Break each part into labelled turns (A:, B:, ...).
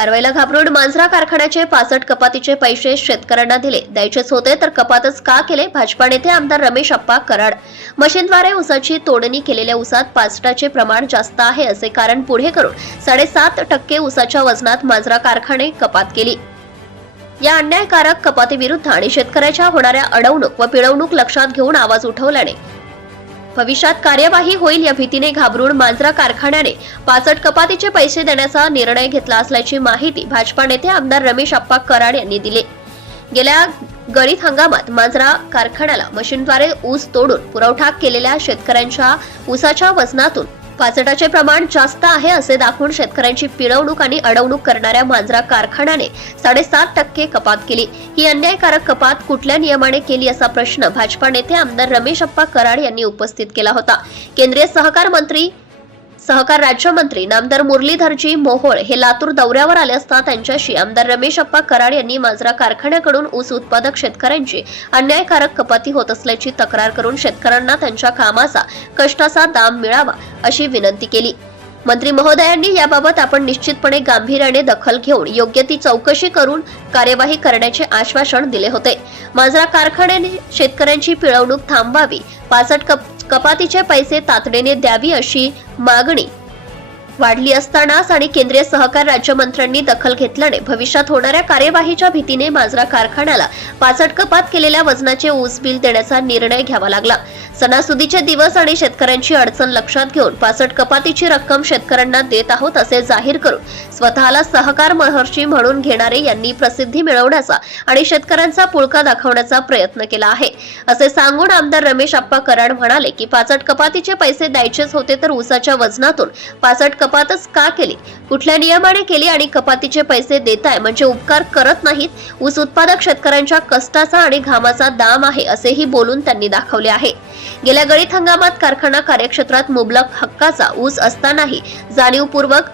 A: कारवाईला घाबरून मांजरा कारखान्याचे पासट कपातीचे पैसे शेतकऱ्यांना दिले. द्यायचेच होते तर कपातच का केले? भाजपा नेते आमदार रमेश अप्पा कराड मशीनद्वारे ऊसाची तोडणी केलेल्या ऊसात पासटाचे प्रमाण जास्त आहे असे कारण पुढे करून साडेसात टक्के ऊसाच्या वजनात मांजरा कारखाने कपात केली. या अन्यायकारक कपातीविरुद्ध आणि शेतकऱ्याच्या होणाऱ्या अडवणूक व पिळवणूक लक्षात घेऊन आवाज उठवल्याने भविष्यात कार्यवाही होईल या भीतीने घाबरून मांजरा कारखान्याने पाचट कपातीचे पैसे देण्याचा निर्णय घेतला असल्याची माहिती भाजपा नेते आमदार रमेश अप्पा कराड यांनी दिली. गेल्या गळीत हंगामात मांजरा कारखान्याला मशीनद्वारे ऊस तोडून पुरवठा केलेल्या शेतकऱ्यांच्या ऊसाच्या वजनातून पाचटाचे प्रमाण जास्त आहे असे दाखवून शेतकऱ्यांची पिळवणूक आणि अडवणूक करणाऱ्या मांजरा कारखान्याने साडेसात टक्के कपात केली. ही अन्यायकारक कपात कुठल्या नियमाने केली असा प्रश्न भाजपा नेते आमदार रमेश अप्पा कराड यांनी उपस्थित केला होता. केंद्रीय सहकार मंत्री सहकार राज्यमंत्री नामदार मुरलीधरजी मोहोळ हे लातूर दौऱ्यावर आले असता त्यांच्याशी आमदार रमेश अप्पा कराड यांनी मांजरा कारखान्याकडून ऊस उत्पादक शेतकऱ्यांची अन्यायकारक कपाती होत असल्याची तक्रार करून शेतकऱ्यांना त्यांच्या कामाचा कष्टाचा दाम मिळावा अशी विनंती केली. मंत्री महोदयांनी याबाबत आपण निश्चितपणे गांभीर्याने दखल घेऊन योग्य ती चौकशी करून कार्यवाही करण्याचे आश्वासन दिले होते. मांजरा कारखान्याने शेतकऱ्यांची पिळवणूक थांबवावी पासष्ट कप कपातीचे पैसे तातडीने द्यावी अशी मागणी. वाढली असतानाच आणि केंद्रीय सहकार राज्यमंत्र्यांनी दखल घेतल्याने भविष्यात होणाऱ्या कार्यवाहीच्या भीतीने मांजरा कारखान्याला पाचट कपात केलेल्या वजनाचे ऊस बिल देण्याचा निर्णय घ्यावा लागला. सणासुदीचे दिवस आणि शेतकऱ्यांची अडचण लक्षात घेऊन पासट कपातीची रक्कम शेतकऱ्यांना देत आहोत असे जाहीर करून स्वतःला सहकार महर्षी म्हणून घेणारे यांनी प्रसिद्धी मिळवण्याचा आणि शेतकऱ्यांचा पुळका दाखवण्याचा प्रयत्न केला आहे. असे सांगून आमदार रमेश अप्पा कराड म्हणाले की पाचट कपातीचे पैसे द्यायचेच होते तर ऊसाच्या वजनातून पाचट कपातच का केली? कुठल्या नियमाने केली आणि कपातीचे पैसे देताय? म्हणजे उपकार करत नाहीत. ऊस उत्पादक शेतकऱ्यांच्या कष्टाचा आणि घामाचा दाम आहे असेही बोलून त्यांनी दाखवले आहे. गेल्या गळीत हंगामात कारखाना कार्यक्षेत्रात मुबलक हक्काचा ऊस असतानाही जाणीवपूर्वक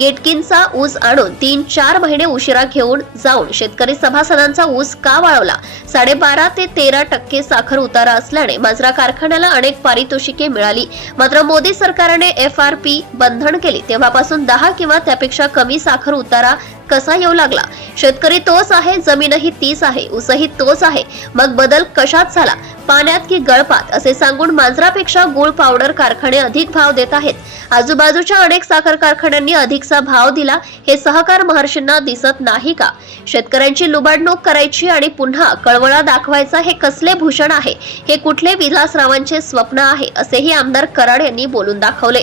A: गेटकिनचा ऊस आणून तीन चार महिने उशिरा घेऊन जाऊन शेतकरी सभासदांचा ऊस का वाळवला? साडेबारा ते तेरा टक्के साखर उतारा असल्याने मांजरा कारखान्याला अनेक पारितोषिके मिळाली. मात्र मोदी सरकारने एफ आर पी बंधन केली. तेव्हापासून दहा किंवा त्यापेक्षा कमी साखर उतारा कसा येऊ लागला? शेतकरी तोच आहे जमीनही तीच आहे ऊसही तोच आहे. मग बदल कशात झाला? पाण्यात की गळपात? असे सांगून मांजरापेक्षा गुळ पावडर कारखाने अधिक भाव देत आहेत. आजूबाजूच्या अनेक साखर कारखान्यांनी अधिक अधिकचा भाव दिला हे सहकार महर्षींना दिसत नाही का? शेतकऱ्यांची लुबाडणूक करायची आणि पुन्हा कळवळा दाखवायचा हे कसले भूषण आहे? हे कुठले विलासरावांचे स्वप्न आहे? असेही आमदार कराड यांनी बोलून दाखवले.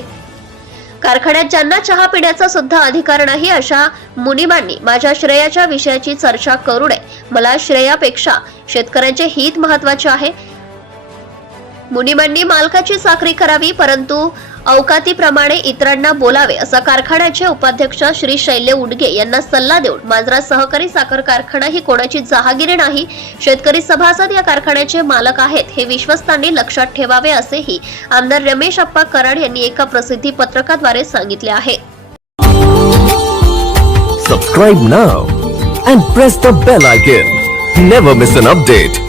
A: कारखान्यात ज्यांना चहा पिण्याचा सुद्धा अधिकार नाही अशा मुनिमांनी माझ्या श्रेयाच्या विषयाची चर्चा करू नये. मला श्रेयापेक्षा शेतकऱ्यांचे हित महत्त्वाचे आहे. मुनिमांनी मालकाची साखरी करावी परंतु अवकातीप्रमाणे इतरांना बोलावे असा कारखान्याचे उपाध्यक्ष श्री शैल्य उडगे यांना सल्ला देऊन मांजरा सहकारी साखर कारखाना ही कोणाची जहागिरी नाही शेतकरी सभासद या कारखान्याचे मालक आहेत हे विश्वस्तांनी लक्षात ठेवावे असेही आमदार रमेश अप्पा कराड यांनी एका प्रसिद्धी पत्रकाद्वारे सांगितले आहे.
B: Subscribe now and press the bell icon never miss an update